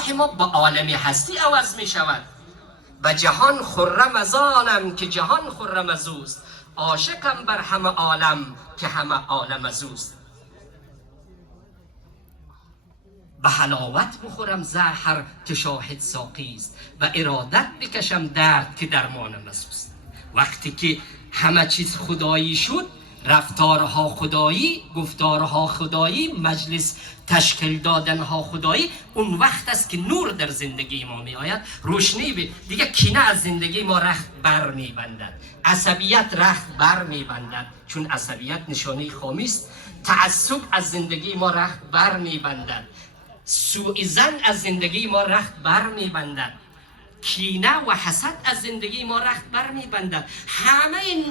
نگاه ما با عالم هستی عوض می شود. و جهان خرم از آنم که جهان خرم از اوست، عاشقم بر همه عالم که همه عالم از اوست. به حلاوت بخورم زهر که شاهد ساقی است، و ارادت بکشم درد که درمانم از اوست. وقتی که همه چیز خدایی شد، رفتارها خدایی، گفتارها خدایی، مجلس تشکیل دادنها خدایی، اون وقت است که نور در زندگی ما می آید، روشنی دیگه کینه از زندگی ما رخت بر می بندد، عصبیت رخت بر می بندد، چون عصبیت نشانه خامی است. تعصب از زندگی ما رخت بر می بندد، سوء ظن از زندگی ما رخت بر می بندد، کینه و حسد از زندگی ما رخت بر می بندد. همه این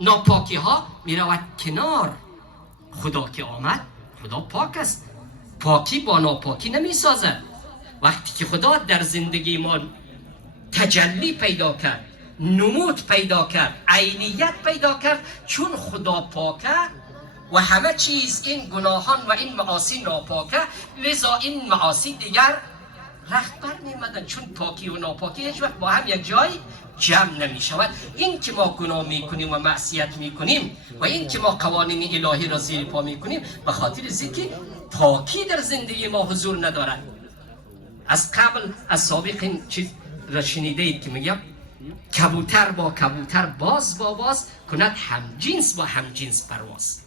ناپاکی ها می رود کنار. خدا که آمد، خدا پاک است، پاکی با ناپاکی نمی سازد. وقتی که خدا در زندگی ما تجلی پیدا کرد، نمود پیدا کرد، عینیت پیدا کرد، چون خدا پاکه و همه چیز این گناهان و این معاصی ناپاکه، لذا این معاصی دیگر رخت بر میمدن، چون پاکی و ناپاکی هیچ وقت با هم یک جای جمع نمی شود. این که ما گناه میکنیم و معصیت میکنیم و این که ما قوانین الهی را زیر پا میکنیم، به خاطر اینکه پاکی در زندگی ما حضور ندارد. از قبل از سابق این چیز را شنیده اید که میگم کبوتر با کبوتر، باز با باز کند همجنس با همجنس پرواز.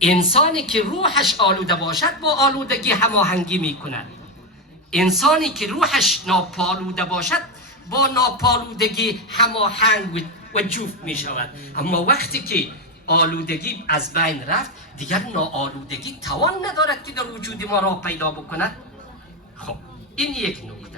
انسانی که روحش آلوده باشد با آلودگی هماهنگی میکند، انسانی که روحش ناپالوده باشد با ناپالودگی هماهنگ و جفت می شود. اما وقتی که آلودگی از بین رفت، دیگر ناآلودگی توان ندارد که در وجود ما را پیدا بکند. خب این یک نکته.